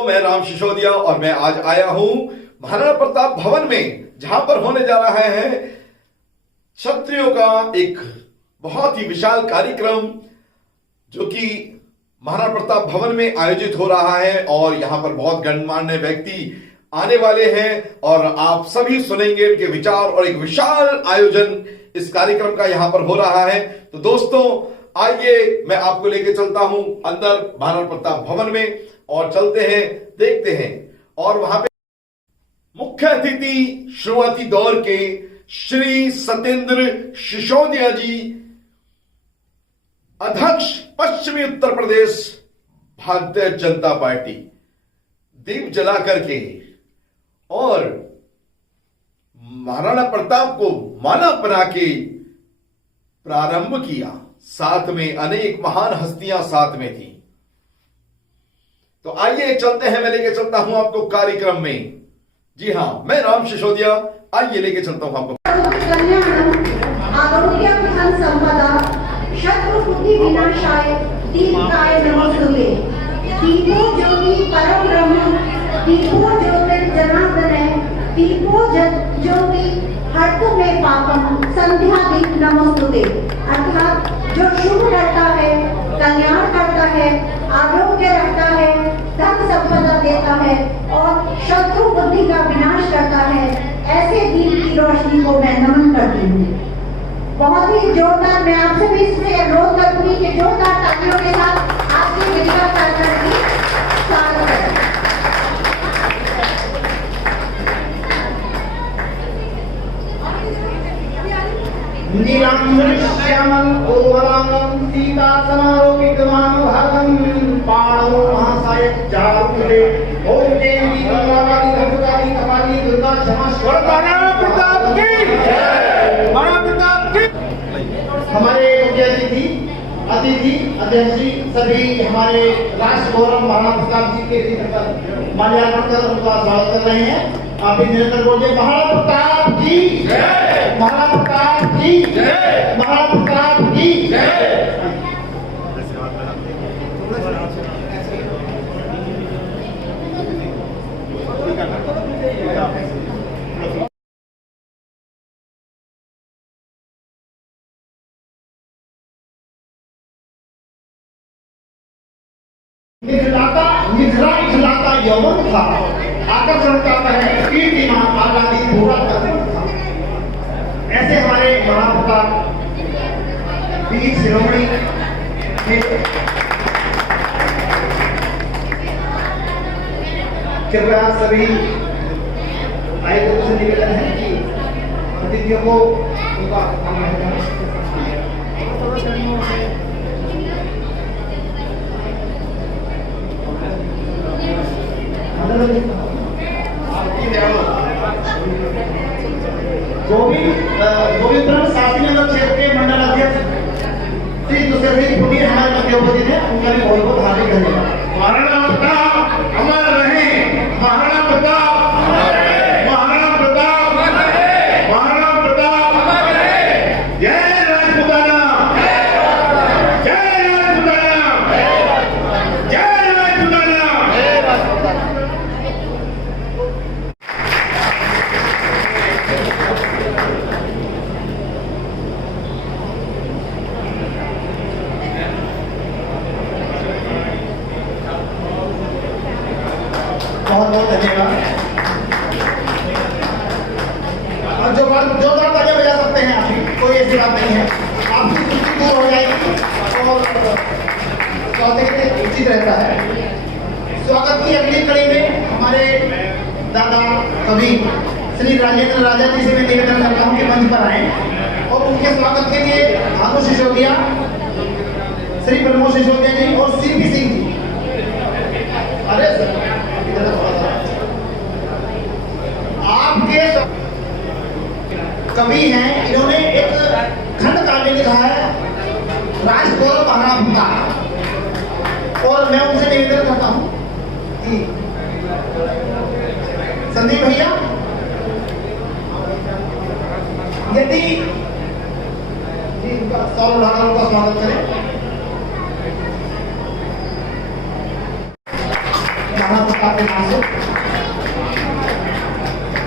दोस्तों, मैं राम सिसोदिया और मैं आज आया हूं महाराणा प्रताप भवन में, जहां पर होने जा रहा है क्षत्रियों का एक बहुत ही विशाल कार्यक्रम, जो कि महाराणा प्रताप भवन में आयोजित हो रहा है। और यहां पर बहुत गणमान्य व्यक्ति आने वाले हैं और आप सभी सुनेंगे उनके विचार, और एक विशाल आयोजन इस कार्यक्रम का यहां पर हो रहा है। तो दोस्तों आइए, मैं आपको लेके चलता हूं अंदर महाराणा प्रताप भवन में, और चलते हैं, देखते हैं। और वहां पे मुख्य अतिथि शुरुआती दौर के श्री सत्येंद्र सिसोदिया जी, अध्यक्ष पश्चिमी उत्तर प्रदेश भारतीय जनता पार्टी, दीप जला करके और महाराणा प्रताप को मानव बना के प्रारंभ किया। साथ में अनेक महान हस्तियां साथ में थी। तो आइए चलते हैं, मैं लेके चलता हूं आपको कार्यक्रम में। जी हां, मैं राम सिसोदिया, आइए लेके चलता हूं आपको। आरोग्य धन संपदा शत्रु बुद्धि विनाशाय दीर्घाय नमोस्तुते। दीपो ज्योति परम ब्रह्म दीपो ज्योतिर्जनार्दन दीपो ज्योति हर्तु मे पापम संध्या दीप नमोस्तुते। अर्थात जो शुभ करता है, कल्याण करता है, आरोग्य रखता है, धन संपदा देता है और शत्रु बुद्धि का विनाश करता है, ऐसे दीप की रोशनी को मैं नमन करती हूँ। बहुत ही जोरदार, मैं आपसे भी इससे अनुरोध करूंगी कि जोरदार तालियों के साथ आपकी विधिका कार्यक्रम की स्वागत करें। नीलांबर श्यामल कोमलांगं सीता समारोपितमानो भागं पाणौ महासायक जातुले ओम देवी मंगलावाली धनुकाली कपाली दुर्गा क्षमा महाराणा प्रताप की जय। महाराणा प्रताप की। हमारे मुख्य अतिथि अध्यक्ष सभी हमारे राष्ट्र गौरव महाराणा प्रताप जी के शिखर पर माल्यार्पण कर उनका स्वागत कर रहे हैं। आप निरंतर बोलिए महाराणा प्रताप की जय, महाराणा प्रताप की जय, महाराणा प्रताप की जय। निखरा यौवन था, आकर्षण करता है कीर्तिमान आजादी पूरा करता था। ऐसे हमारे महाप्रताप वीर शिरोमणि कृपया सभी आयोजकों से निवेदन है कि अतिथियों को उनका गोविंद शास्त्री नगर क्षेत्र के मंडल अध्यक्ष श्री दुष्यंत फुटिया हमारे मध्य उपस्थित है, उनका भी बहुत बहुत हार्दिक धन्यवाद। महाराणा प्रताप अमर रहे, महाराणा प्रताप अमर रहे, महाराणा प्रताप अमर रहे, महाराणा प्रताप अमर रहे। जय राजपुताना, जय राजपुताना, जय राजपुताना, जय राजपुताना। बहुत बहुत धन्यवाद। और जो जोरदार तालियां बजा सकते हैं आप, कोई ऐसी बात नहीं है, आपकी सुस्ती दूर हो जाएगी और स्वागत उचित रहता है। स्वागत की अगली कड़ी में हमारे दादा कवि श्री राजेंद्र राजा जी से मैं निवेदन करता हूँ कि मंच पर आए और उनके स्वागत के लिए भानु सिसोदिया, श्री प्रमोद सिसोदिया जी और सीपी सिंह जी। अरे सर आपके कवि हैं, इन्होंने एक खंड काव्य लिखा है राजगौरव महाराणा प्रताप, और मैं उनसे निवेदन करता हूं कि संदीप भैया यदि इनका सवाल उठाकर उनका स्वागत करें। प्रताप के नाम से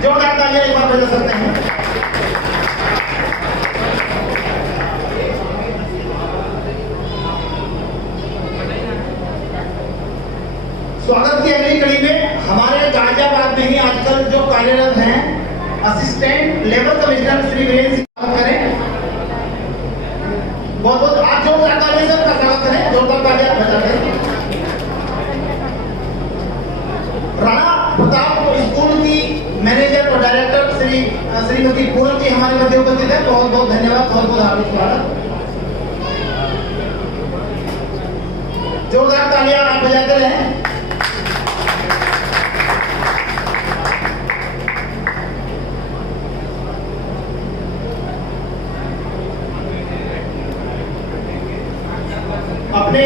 जोरदार तालियां एक बार बजा सकते हैं। स्वागत की अगली कड़ी में हमारे गाजियाबाद में ही आजकल जो कार्यरत हैं assistant level commissioner Shri Virendra Singh करें। बहुत बहुत आप जोरदार तालियों से उनका स्वागत करें, जोरदार तालियां बजाते हैं। राणा प्रताप स्कूल की मैनेजर और डायरेक्टर श्रीमती पूनम जी हमारे मध्य उपस्थित है। बहुत बहुत धन्यवाद, बहुत बहुत हार्दिक स्वागत। जोरदार तालियां आप बजाते रहें। अपने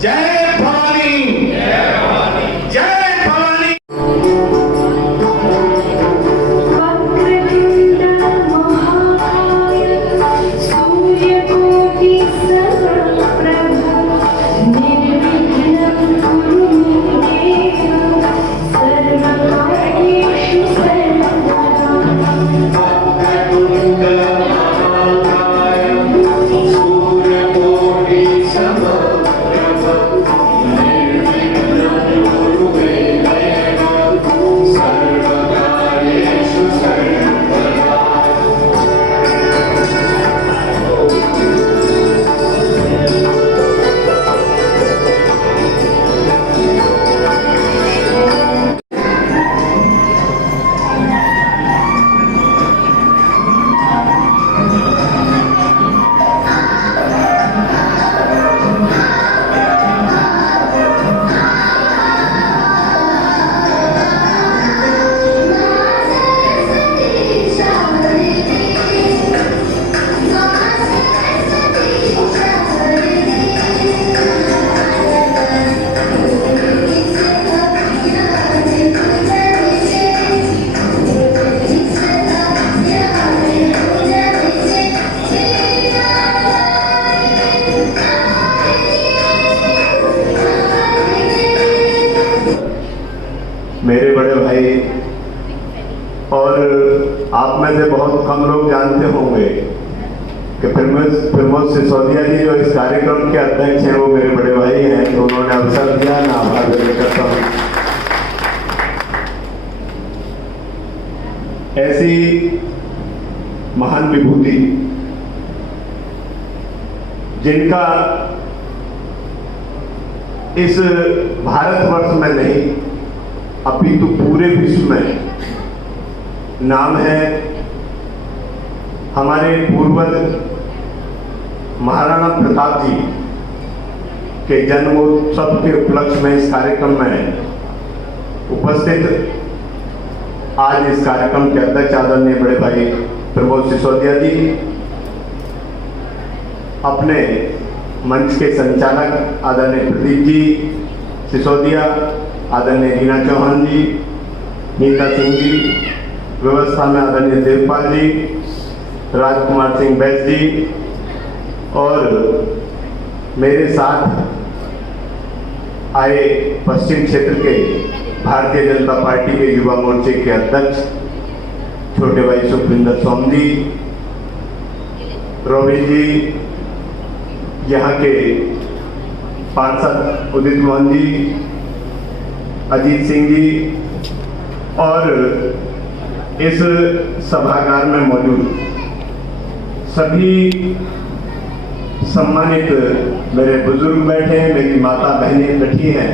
जय भवानी, जय भवानी, जय भवानी। मेरे बड़े भाई और आप में से बहुत कम लोग जानते होंगे कि प्रमोद सिसोदिया जी जो इस कार्यक्रम के अध्यक्ष हैं वो मेरे बड़े भाई हैं, तो उन्होंने अवसर दिया, मैं आभार व्यक्त करता हूँ। ऐसी महान विभूति जिनका इस भारतवर्ष में नहीं अपितु पूरे विश्व में नाम है। हमारे पूर्वज महाराणा प्रताप जी के जन्मोत्सव के उपलक्ष्य में इस कार्यक्रम में उपस्थित आज इस कार्यक्रम के अध्यक्ष आदरणीय बड़े भाई प्रमोद सिसोदिया जी, अपने मंच के संचालक आदरणीय प्रदीप जी सिसोदिया, आदरणीय रीना चौहान जी, नीता सिंह जी, व्यवस्था में आदरणीय देवपाल जी, राजकुमार सिंह बैस जी और मेरे साथ आए पश्चिम क्षेत्र के भारतीय जनता पार्टी के युवा मोर्चे के अध्यक्ष छोटे भाई सुखविंदर सोम जी, रोहित जी, यहाँ के पार्षद उदित मोहन जी, अजीत सिंह जी और इस सभागार में मौजूद सभी सम्मानित मेरे बुजुर्ग बैठे हैं, मेरी माता बहनें बैठी हैं।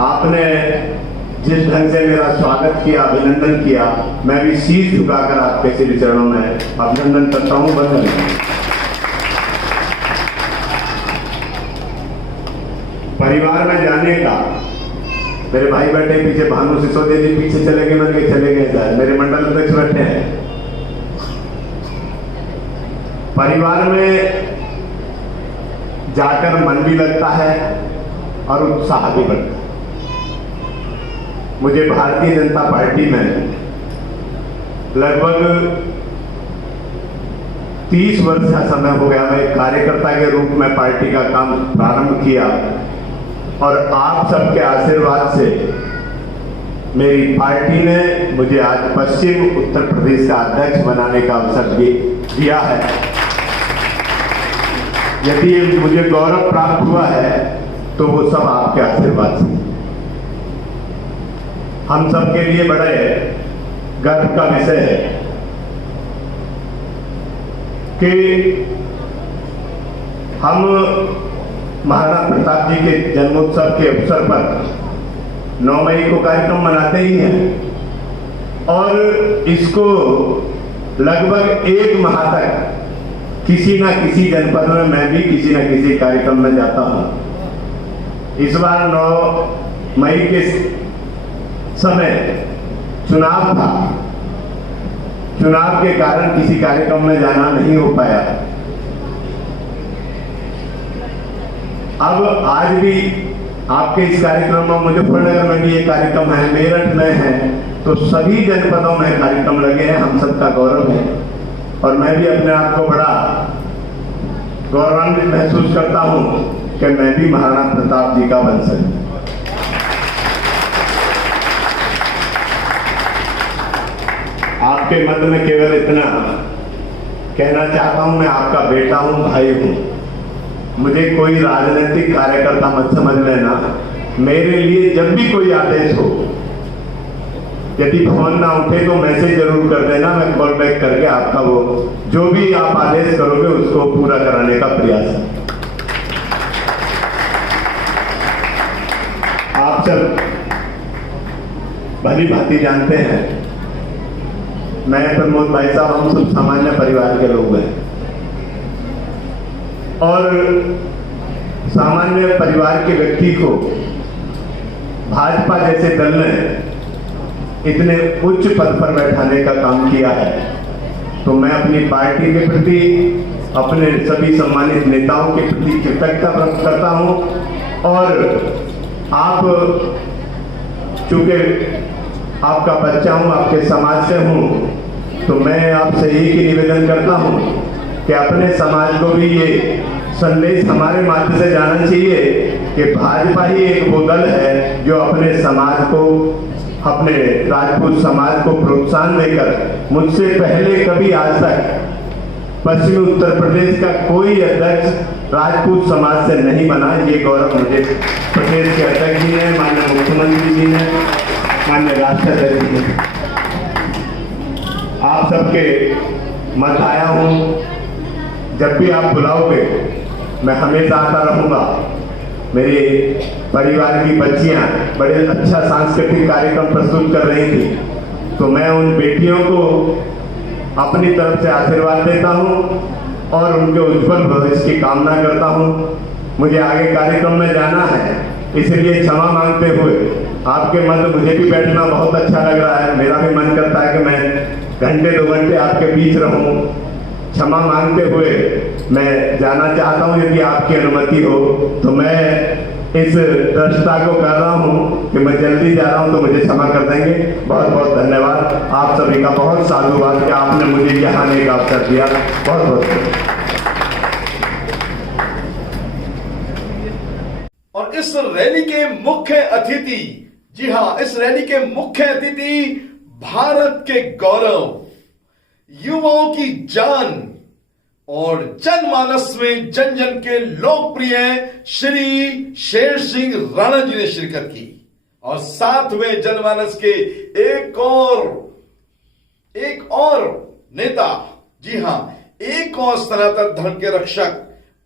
आपने जिस ढंग से मेरा स्वागत किया, अभिनंदन किया, मैं भी शीश झुकाकर आपके श्री चरणों में अभिनंदन करता हूँ। वंदन। परिवार में जाने का मेरे भाई बैठे पीछे, भानु सिसोदिया जी पीछे चले गए, मन के चले गए शायद, मेरे मंडल अध्यक्ष बैठे हैं। परिवार में जाकर मन भी लगता है और उत्साह भी बढ़ता है। मुझे भारतीय जनता पार्टी में लगभग 30 वर्ष का समय हो गया, मैं एक कार्यकर्ता के रूप में पार्टी का काम प्रारंभ किया और आप सबके आशीर्वाद से मेरी पार्टी ने मुझे आज पश्चिम उत्तर प्रदेश का अध्यक्ष बनाने का अवसर दिया है। यदि मुझे गौरव प्राप्त हुआ है तो वो सब आपके आशीर्वाद से। हम सबके लिए बड़े गर्व का विषय है कि हम महाराणा प्रताप जी के जन्मोत्सव के अवसर पर 9 मई को कार्यक्रम मनाते ही हैं और इसको लगभग 1 माह तक किसी ना किसी जनपद में मैं भी किसी ना किसी कार्यक्रम में जाता हूं। इस बार 9 मई के समय चुनाव था, चुनाव के कारण किसी कार्यक्रम में जाना नहीं हो पाया। अब आज भी आपके इस कार्यक्रम में मुजफ्फरनगर में भी ये कार्यक्रम है, मेरठ में है, तो सभी जनपदों में कार्यक्रम लगे हैं। हम सबका गौरव है और मैं भी अपने आप को बड़ा गौरवान्वित महसूस करता हूं कि मैं भी महाराणा प्रताप जी का वंशज हूं। आपके मध्य में केवल इतना कहना चाहता हूं, मैं आपका बेटा हूं, भाई हूं। मुझे कोई राजनीतिक कार्यकर्ता मत समझ लेना। मेरे लिए जब भी कोई आदेश हो, यदि फोन ना उठे तो मैसेज जरूर कर देना, मैं कॉल बैक करके आपका वो जो भी आप आदेश करोगे उसको पूरा कराने का प्रयास है। आप सब भली भांति जानते हैं, मैं प्रमोद भाई साहब, हम सब सामान्य परिवार के लोग हैं और सामान्य परिवार के व्यक्ति को भाजपा जैसे दल ने इतने उच्च पद पर बैठाने का काम किया है, तो मैं अपनी पार्टी के प्रति, अपने सभी सम्मानित नेताओं के प्रति कृतज्ञता व्यक्त करता हूं। और आप चूंकि आपका बच्चा हूं, आपके समाज से हूं, तो मैं आपसे एक ही निवेदन करता हूं कि अपने समाज को भी ये संदेश हमारे माध्यम से जाना चाहिए कि भाजपा ही एक वो दल है जो अपने समाज को, अपने राजपूत समाज को प्रोत्साहन देकर, मुझसे पहले कभी आज तक पश्चिमी उत्तर प्रदेश का कोई अध्यक्ष राजपूत समाज से नहीं बना। ये गौरव मुझे प्रदेश के अध्यक्ष जी ने, माननीय मुख्यमंत्री जी ने, माननीय राष्ट्राध्यक्ष जी ने, आप सबके मत आया हूं। जब भी आप बुलाओगे मैं हमेशा आता रहूंगा। मेरे परिवार की बच्चियां बड़े अच्छा सांस्कृतिक कार्यक्रम प्रस्तुत कर रही थी, तो मैं उन बेटियों को अपनी तरफ से आशीर्वाद देता हूं और उनके उज्जवल भविष्य की कामना करता हूं। मुझे आगे कार्यक्रम में जाना है, इसलिए क्षमा मांगते हुए आपके मध्य मुझे भी बैठना बहुत अच्छा लग रहा है। मेरा भी मन करता है कि मैं घंटे 2 घंटे आपके बीच रहूं। क्षमा मांगते हुए मैं जाना चाहता हूं, यदि आपकी अनुमति हो तो मैं इस दृष्टता को कर रहा हूं कि मैं जल्दी जा रहा हूं, तो मुझे क्षमा कर देंगे। बहुत बहुत धन्यवाद। आप सभी का बहुत साधुवाद कि आपने मुझे यहाँ आने का अवसर दिया। बहुत बहुत। और इस रैली के मुख्य अतिथि, जी हां, इस रैली के मुख्य अतिथि भारत के गौरव, युवाओं की जान और जनमानस में जन जन के लोकप्रिय श्री शेर सिंह राणा जी ने शिरकत की। और साथ में जनमानस के एक और नेता, जी हां, एक और सनातन धर्म के रक्षक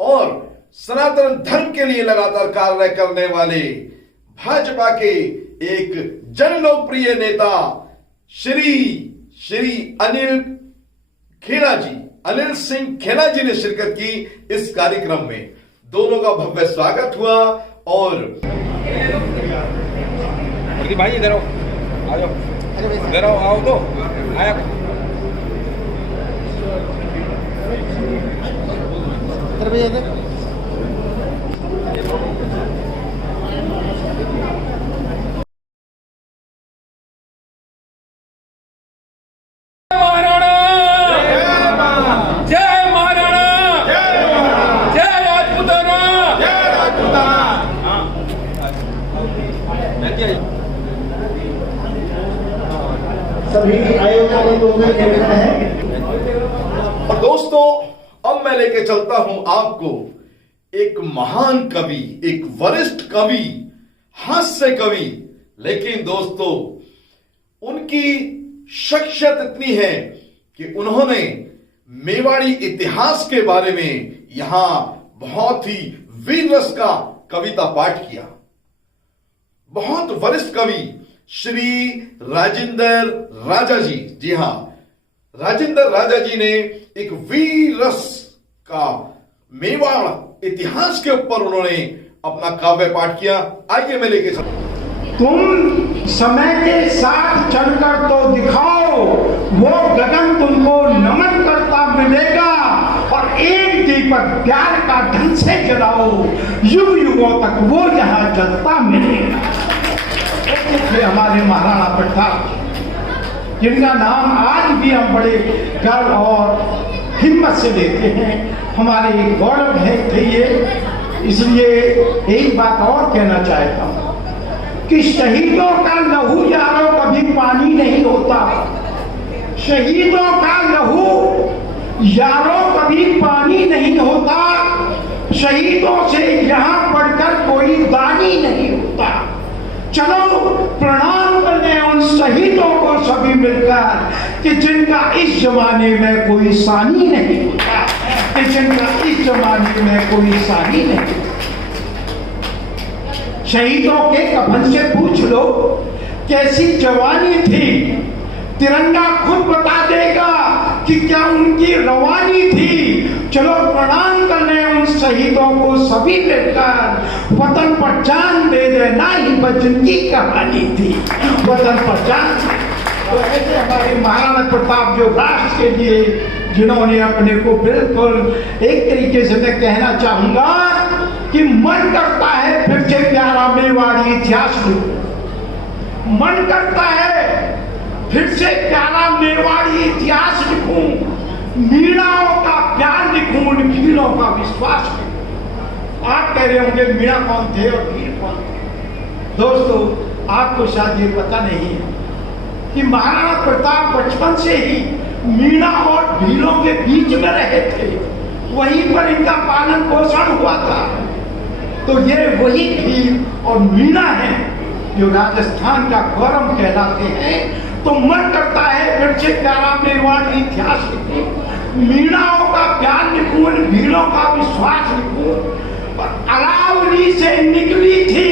और सनातन धर्म के लिए लगातार कार्य करने वाले भाजपा के एक जन लोकप्रिय नेता श्री अनिल सिंह खेड़ा जी ने शिरकत की इस कार्यक्रम में। दोनों का भव्य स्वागत हुआ। और भाई इधर आओ, आ जाओ, इधर आओ तो आया। इधर भैया इधर। जय सभी आयोजकों को मैं निवेदन है। और दोस्तों, अब मैं लेके चलता हूं आपको एक महान कवि, एक वरिष्ठ कवि, हास्य कवि, लेकिन दोस्तों उनकी शख्सियत इतनी है कि उन्होंने मेवाड़ी इतिहास के बारे में यहां बहुत ही वीर रस का कविता पाठ किया। बहुत वरिष्ठ कवि श्री राजेंद्र राजा जी, जी हां, राजेंद्र राजा जी ने एक वीर रस का मेवाड़ इतिहास के ऊपर उन्होंने अपना काव्य पाठ किया। आइए मैं लेके चलूं। तुम समय के साथ चलकर तो दिखाओ, वो गगन तुमको नमन करता मिलेगा, और एक दीपक प्यार का ढंग से जलाओ, युग युगों तक वो यहाँ जलता मिलेगा। थे हमारे महाराणा प्रताप, जिनका नाम आज भी हम बड़े गर्व और हिम्मत से लेते हैं, हमारे गौरव है थे ये। इसलिए एक बात और कहना चाहता हूं कि शहीदों का लहू यारों कभी पानी नहीं होता। शहीदों का लहू यारों कभी पानी नहीं होता। शहीदों से यहां बढ़कर कोई दानी नहीं होता। चलो प्रणाम करने उन शहीदों को सभी मिलकर कि जिनका इस जमाने में कोई सानी नहीं होता, कि जिनका इस जमाने में कोई सानी नहीं। शहीदों के कफन से पूछ लो कैसी जवानी थी, तिरंगा खुद बता देगा कि क्या उनकी रवानी थी। चलो प्रणाम करने उन शहीदों को सभी मिलकर, वतन पर जान दे देना ही बचन की कहानी थी, वतन पर जान। तो ऐसे हमारे महाराणा प्रताप जो राष्ट्र के लिए जिन्होंने अपने को बिल्कुल एक तरीके से मैं कहना चाहूंगा कि मन करता है फिर से प्यारा मेवाड़ी इतिहास लिखूं, मन करता है फिर से प्यारा मेवाड़ी इतिहास लिखूं, मीणाओं का प्यार लिखूं, वीरों का विश्वास लिखूं। आप कह रहे होंगे मीणा कौन थे और वीर कौन थे। दोस्तों आपको शायद ये पता नहीं है कि महाराणा प्रताप बचपन से ही मीणा और वीरों के बीच में रहे थे, वहीं पर इनका पालन पोषण हुआ था। तो ये वही वीर और मीणा है जो राजस्थान का गौरव कहलाते हैं। तो मन करता है फिर से प्यारा मेवाड़ी इतिहास लिखूं, मीणाओं का प्यार लिखूं, वीरों का विश्वास लिखूं। और अरावली से निकली थी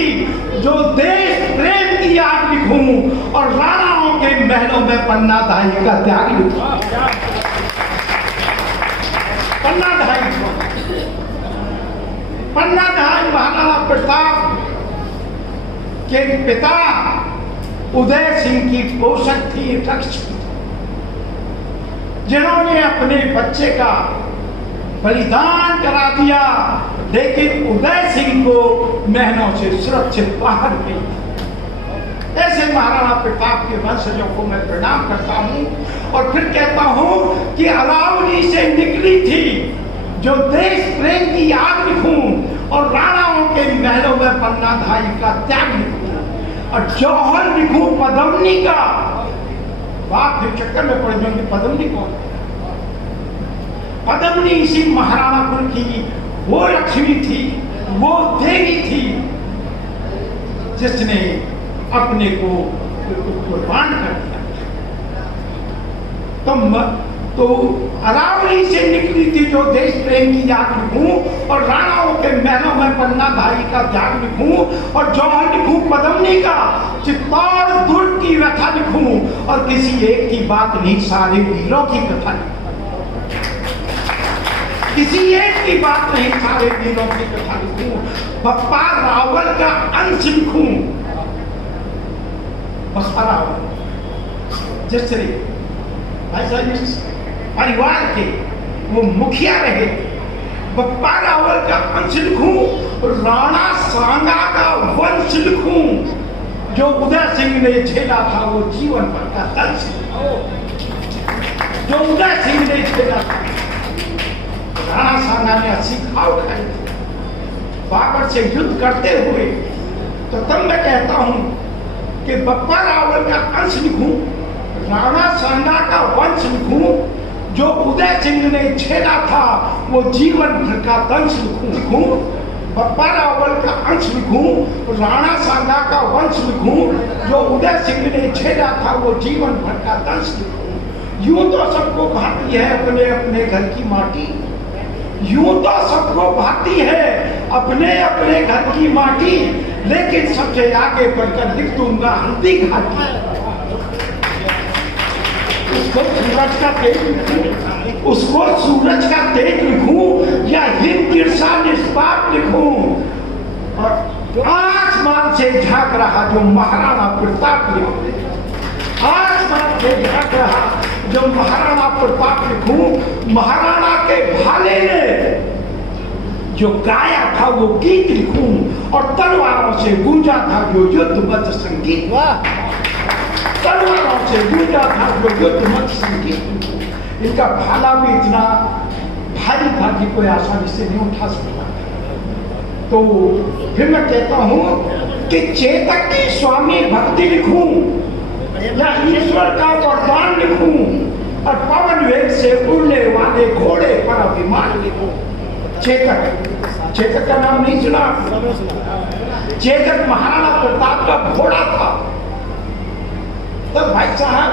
जो देश प्रेम की याद लिखूं, और राणाओं के महलों में पन्नाधाई का त्याग लिखूं। पन्नाधाई महाराणा प्रताप के पिता उदय सिंह की पोषक थी, रक्ष, जिन्होंने अपने बच्चे का बलिदान करा दिया, लेकिन उदय सिंह को महलों से सुरक्षित बाहर गई। ऐसे महाराणा प्रताप के वंशजों को मैं प्रणाम करता हूं और फिर कहता हूं कि अरावली से निकली थी जो देश प्रेम की याद लिखूं, और राणाओं के महलों में पन्नाधाई का त्याग लिखूं, और जौहर लिखूं पद्मनी का। बात फिर चक्कर में पड़ जाएंगे, पद्मनी कौन? पद्मनी इसी महाराणा कुल की वो लक्ष्मी थी, वो देवी थी जिसने अपने को कुर्बान कर दिया। तो अरावली से निकली थी जो देश प्रेम की याद लिखूं, और राणाओं के महलों में पन्नाधाई का त्याग लिखूं, और जौहर लिखूं पद्मनी का, चित्तौड़ दुर्ग की व्यथा लिखूं, और किसी एक की बात नहीं सारे वीरों की कथा लिखूं। किसी एक की बात नहीं सारे वीरों की कथा लिखूं। बप्पा रावल का अंश लिखूं। बप्पा रावल जिससे परिवार के वो मुखिया रहे, बप्पा रावल का अंश लिखूं, राणा सांगा का वंश लिखूं, जो उदय सिंह ने झेला था वो जीवन भर का दर्श, जो उदय सिंह ने झेला था। राणा सांगा ने 80 घाव खाए बाबर से युद्ध करते हुए। तो तब मैं कहता हूं कि बप्पा रावल का अंश लिखूं, राणा सांगा का वंश लिखूं, जो उदय सिंह ने छेड़ा था वो जीवन भर का दंश लिखूं, बप्पा रावल का अंश लिखूं, राणा सांगा का वंश लिखूं, जो उदय सिंह ने छेड़ा था वो जीवन भर का दंश लिखूं। यूं तो सबको भाती है अपने अपने घर की माटी, यूं तो सबको भाती है अपने अपने घर की माटी, लेकिन सबसे आगे बढ़कर लिख दूंगा हल्दी घाटी। उसको सूरज का तेज लिखूं, उसको सूरज का तेज लिखूं या हिम तिरसा निष्पाप लिखूं, और आसमान से झांक रहा जो महाराणा प्रताप लिखूं, आसमान से झांक रहा जो महाराणा प्रताप लिखूं। महाराणा के भाले ने जो गाया था वो गीत लिखूं, और तलवारों से गूंजा था जो युद्धबद्ध संगीत, तलवारों से गूंजा था जो युद्धबद्ध संगीत। इनका भाला भी इतना भारी था कि कोई आसानी से नहीं उठा सकता। तो फिर मैं कहता हूं कि चेतक की स्वामी भक्ति लिखूं या ईश्वर का वरदान लिखूं, और पवन वेग से उड़ने वाले घोड़े पर अभिमान लिखूं। चेतक, चेतक का नाम नहीं सुना? चेतक महाराणा प्रताप का घोड़ा था। तो भाई साहब,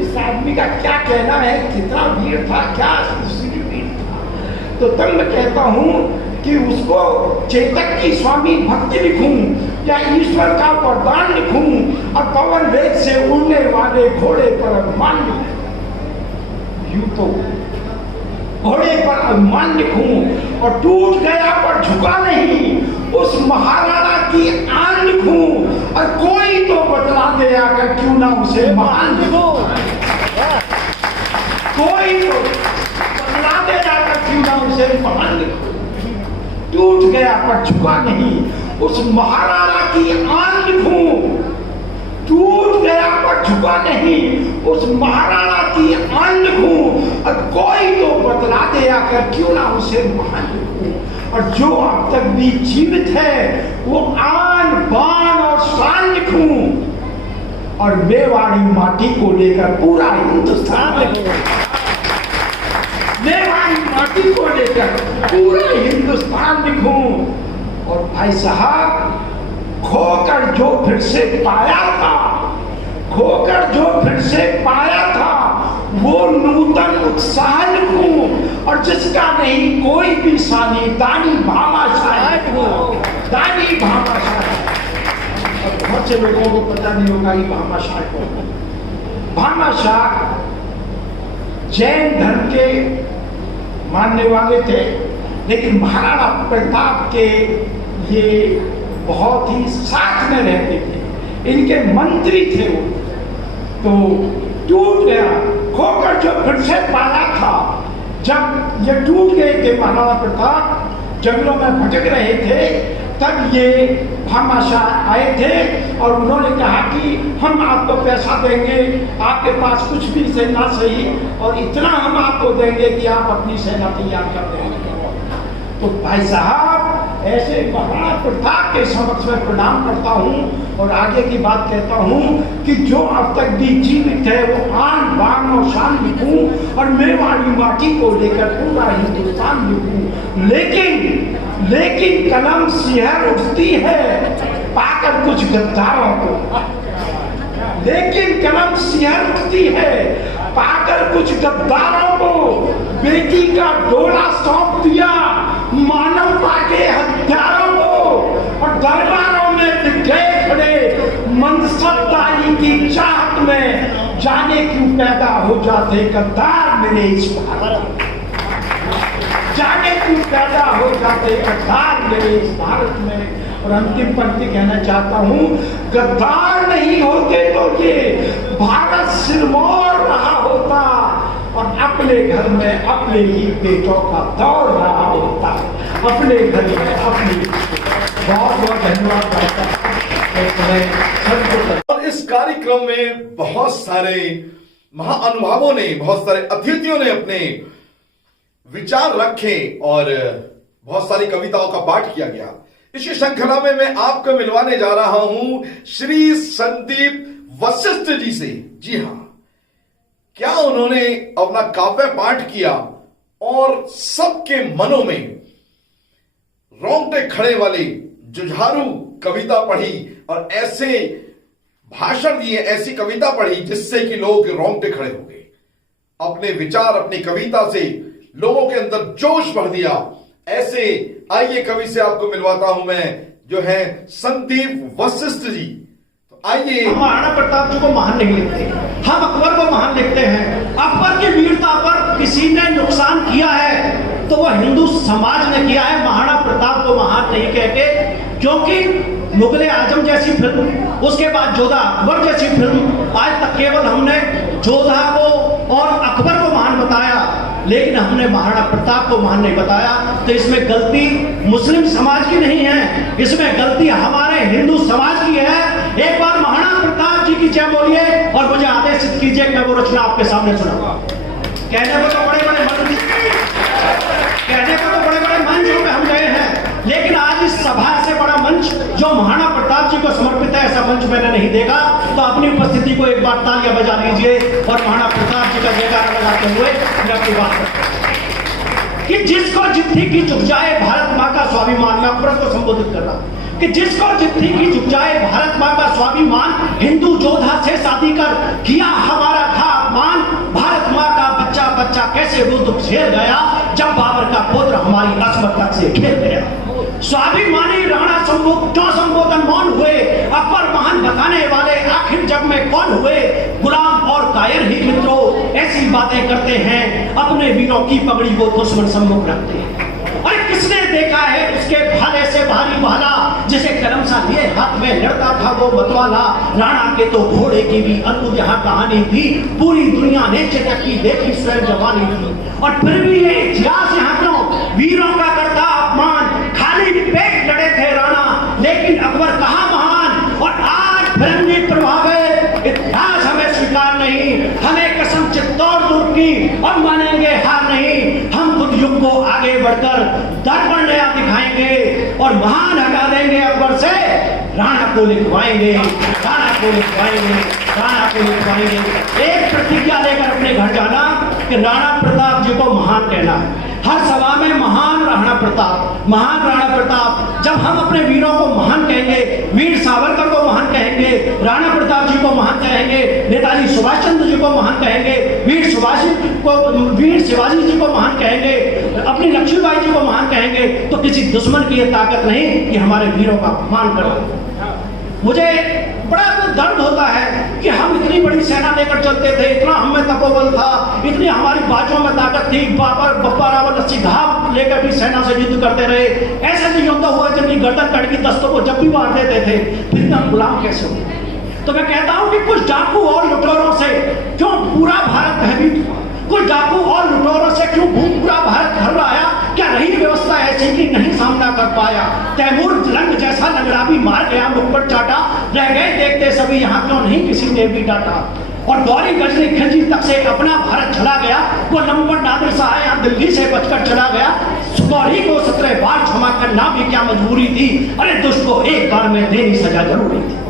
इस आदमी का क्या कहना है, कितना वीर था, क्या वीर था। तो तब मैं कहता हूं कि उसको चेतक की स्वामी भक्ति लिखूं या ईश्वर का वरदान लिखूं, और पवन वेग से उड़ने वाले घोड़े पर अभिमान लिखूं। यूं तो घोड़े पर अभिमान लिखूं, और टूट गया पर झुका नहीं उस महाराणा की आन लिखूं, और कोई तो बतला दे आकर क्यों ना उसे महान लिखूं, कोई तो बतला दे आकर क्यों ना उसे महान लिखूं। टूट गया पर झुका नहीं उस महाराणा की आन लिखूं, टूट गया पर झुका नहीं उस महाराणा की आन लिखूं, और कोई तो बतला दे आकर क्यों ना उसे महान लिखूं। और जो अब तक भी जीवित है वो आन बान और शान लिखूं, और मेवाड़ी माटी को लेकर पूरा हिंदुस्तान लिखूं, मेवाड़ी माटी को लेकर पूरा हिंदुस्तान लिखूं। और भाई साहब, खोकर जो फिर से पाया था, खोकर जो फिर से पाया था, वो नूतन उत्साह लिखूं, और जिसका नहीं कोई भी सानी दानी भामाशाह लिखूं, दानी भामाशाह। और बहुत से लोगों को पता नहीं होगा ये भामाशाह को। भामाशाह जैन धर्म के मानने वाले थे, लेकिन महाराणा प्रताप के ये बहुत ही साथ में रहते थे, इनके मंत्री थे वो। तो टूट गया, खोकर जो फिर से पाया था, जब ये टूट गए थे महाराणा प्रताप, जंगलों में भटक रहे थे, तब ये भामाशाह आए थे और उन्होंने कहा कि हम आपको पैसा देंगे, आपके पास कुछ भी सेना सही, और इतना हम आपको देंगे कि आप अपनी सेना तैयार कर देंगे। तो भाई साहब, ऐसे महाराणा प्रताप के समक्ष में प्रणाम करता हूँ और आगे की बात कहता हूँ कि जो अब तक भी जीवित है वो आन बान और शान लिखूं, और मेवाड़ी माटी को लेकर पूरा हिंदुस्तान लिखूं। लेकिन कलम सिहर उठती है पाकर कुछ गद्दारों को, लेकिन कलम सिहर उठती है पाकर कुछ गद्दारों को। बेटी का डोला सौंप दिया मानवता के हत्यारों को, और दरबारों में दिख गए खड़े मनसबदारी की चाहत में, जाने क्यों पैदा हो जाते गद्दार मेरे इस भारत, जाने क्यों पैदा हो जाते गद्दार मेरे इस भारत में। और अंतिम पंक्ति कहना चाहता हूँ, गद्दार नहीं होते तो ये भारत सिरमौर रहा होता, और अपने घर में अपने ही बेटों का दौर रहा होता, अपने घर में अपनी। बहुत बहुत धन्यवाद। और इस कार्यक्रम में बहुत सारे महाअनुभावों ने, बहुत सारे अतिथियों ने अपने विचार रखे और बहुत सारी कविताओं का पाठ किया गया। इसी श्रृंखला में मैं आपको मिलवाने जा रहा हूं श्री संदीप वशिष्ठ जी से। जी हां, क्या उन्होंने अपना काव्य पाठ किया और सबके मनों में रोंगटे खड़े वाली जुझारू कविता पढ़ी और ऐसे भाषण दिए, ऐसी कविता पढ़ी जिससे कि लोगों के रोंगटे खड़े हो गए। अपने विचार, अपनी कविता से लोगों के अंदर जोश भर दिया। ऐसे आइए कवि से आपको मिलवाता हूं मैं, जो है संदीप वशिष्ठ जी। तो आइए। हम महाराणा प्रताप जी को महान नहीं लिखते, हम अकबर को महान लिखते हैं। अकबर की वीरता पर किसी ने नुकसान किया है तो वह हिंदू समाज ने किया है, महाराणा प्रताप को महान नहीं कहते। क्योंकि मुगले आजम जैसी फिल्म, उसके बाद जोधा अकबर जैसी फिल्म, आज तक केवल हमने जोधा को और अकबर को महान बताया, लेकिन हमने महाराणा प्रताप को महान नहीं बताया। तो इसमें गलती मुस्लिम समाज की नहीं है, इसमें गलती हमारे हिंदू समाज की है। एक बार महाराणा प्रताप जी की जय बोलिए और मुझे आदेशित कीजिए कि मैं वो रचना आपके सामने सुनाऊंगा। कहने को तो बड़े बड़े मंचों में हम गए हैं, लेकिन आज इस सभा से बड़ा मंच जो महाराणा प्रताप जी को समर्पित है, ऐसा मंच मैंने नहीं देखा। तो अपनी उपस्थिति को एक बार तालियां बजा लीजिए और महाराणा प्रताप जी का जयकारा लगाते हुए मैं अपनी बात करता हूं कि जिसको जितनी की झुक जाए भारत मां का स्वाभिमान, मैं अकबर को संबोधित कर रहा हूं कि जिसको जितनी की झुक जाए भारत मां का स्वाभिमान, हिंदू जोधा से शादी कर किया हमारा था अपमान, भारत मां का बच्चा बच्चा कैसे वो दुख झेल गया जब बाबर का पुत्र हमारी अस्मत तक से खेल गया। स्वाभिमानी राणा क्यों संबोधन मौन हुए, अकबर महान बताने वाले आखिर जग में कौन हुए, गुलाम और कायर ही मित्रों ऐसी बातें करते हैं, अपने वीरों की पगड़ी को दुश्मन सम्मुख रखते हैं। और किसने देखा है उसके भाले से भारी भाला, जिसे कलम सा लिए हाथ में लड़ता था वो मतवाला। राणा के तो घोड़े की भी अद्भुत यहाँ कहानी थी, पूरी दुनिया ने चेतक की देखी स्वयं जवानी थी। और फिर भी ये इतिहास यहाँ क्यों वीरों का करता अपमान, खाली पेट लड़े थे राणा, लेकिन अकबर कहाँ महान। और आज फिरंगी प्रभावित इतिहास हमें स्वीकार नहीं, हमें कसम चित्तौड़ दुर्ग की और मानेंगे हार नहीं। हम खुद युग को आगे बढ़कर दर्पण नया दिखाएंगे और महान हटा देंगे अकबर से, राणा को लिखवाएंगे, राणा को लिखवाएंगे, राणा को लिखवाएंगे। एक प्रतिज्ञा लेकर अपने घर जाना कि राणा प्रताप जी को महान कहना है। हर सभा में महान राणा प्रताप, महान राणा प्रताप। जब हम अपने वीरों को महान कहेंगे, वीर सावरकर को महान कहेंगे, राणा प्रताप जी को महान कहेंगे, नेताजी सुभाष चंद्र जी को महान कहेंगे, वीर शिवाजी जी को महान कहेंगे, अपनी लक्ष्मीबाई जी को महान कहेंगे, तो किसी दुश्मन की यह ताकत नहीं कि हमारे वीरों का अपमान करें। मुझे बड़ा दर्द होता है कि हम इतनी बड़ी सेना लेकर चलते थे, इतना हमें तपोबल था, इतनी हमारी बाजों में ताकत थी, बाबर बप्पा रावल अस्सी घाव लेकर भी सेना से युद्ध करते रहे। ऐसे भी युद्ध हुआ जिनकी गर्दन कट गई, दस्तों को जब भी मार देते थे, फिर हम गुलाम कैसे हुए। तो मैं कहता हूं कि कुछ डाकू और लुटेरों से क्यों पूरा भारत भयभीत हुआ, कुछ डाकू और लुटेरों से क्यों पूरा भारत घबराया। क्या रही व्यवस्था ऐसी कि नहीं सामना कर पाया। तैमूर लंग जैसा लंगड़ा भी मार गया, मुख पर चाटा, रह गए देखते सभी, यहाँ क्यों नहीं किसी ने भी डांटा। और गौरी गजनी खिलजी तक से अपना भारत चला गया, वो नंबर नादिर शाह यहाँ दिल्ली से बचकर चला गया। गौरी को 17 बार क्षमा करना भी क्या मजबूरी थी, अरे दुष्ट को एक बार में देनी सजा जरूरी थी।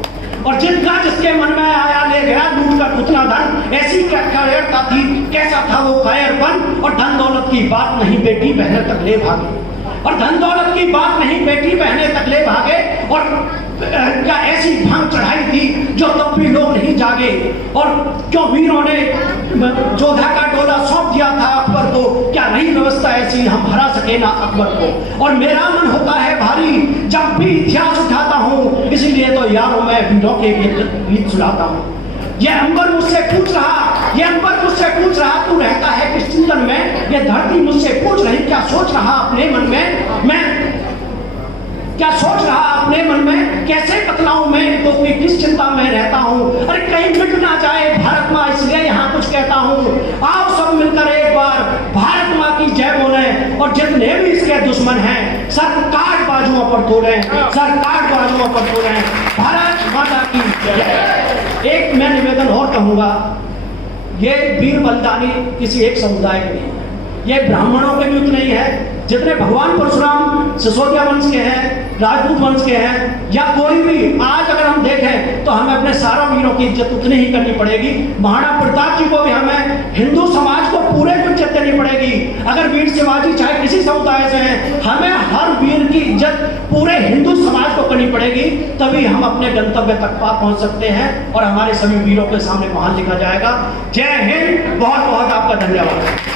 और जिनका जिसके मन में आया ले गया लूट कर उतना धन, ऐसी क्या कायरता थी, कैसा था वो कायरपन। और धन दौलत की बात नहीं बेटी बहने तक ले भागे, और धन दौलत की बात नहीं बेटी बहने तक ले भागे। और क्या ऐसी भांग चढ़ाई थी जो तब भी लोग नहीं जागे। और क्यों वीरों ने जोधा का डोला सौंप दिया था अकबर को, क्या रही व्यवस्था ऐसी हम हरा सके ना अकबर को। और मेरा मन होता है भारी जब भी इतिहास उठाता हूँ, इसीलिए तो यारों मैं वीरों के गीत सुनाता हूँ। ये अंबर मुझसे पूछ रहा तू रहता है किस चिंतन में, ये धरती मुझसे पूछ रही क्या सोच रहा अपने मन में, मैं क्या सोच रहा अपने मन में, कैसे बतलाऊं मैं तो किस चिंता में रहता हूँ। अरे कहीं मिट ना जाए भारत माँ, इसलिए यहाँ कुछ कहता हूँ। आओ सब मिलकर एक बार भारत माँ की जय बोले, और जितने भी इसके दुश्मन हैं सर काट बाजुओं पर तोड़े, सर काट बाजुओं पर तोड़े। भारत माता की जय। एक मैं निवेदन और कहूंगा, ये वीर बलिदानी किसी एक समुदाय के नहीं, ये ब्राह्मणों के भी उतने ही है जितने भगवान परशुराम सिसोदिया वंश के हैं, राजपूत वंश के हैं या कोई भी, आज अगर हम देखें तो हमें अपने सारों वीरों की इज्जत उतनी ही करनी पड़ेगी। महाराणा प्रताप जी को भी हमें, हिंदू समाज को पूरे को इज्जत देनी पड़ेगी। अगर वीर शिवाजी चाहे किसी समुदाय से हैं, हमें हर वीर की इज्जत पूरे हिंदू समाज को करनी पड़ेगी, तभी हम अपने गंतव्य तक पहुंच सकते हैं और हमारे सभी वीरों के सामने महान लिखा जाएगा। जय हिंद, बहुत बहुत आपका धन्यवाद।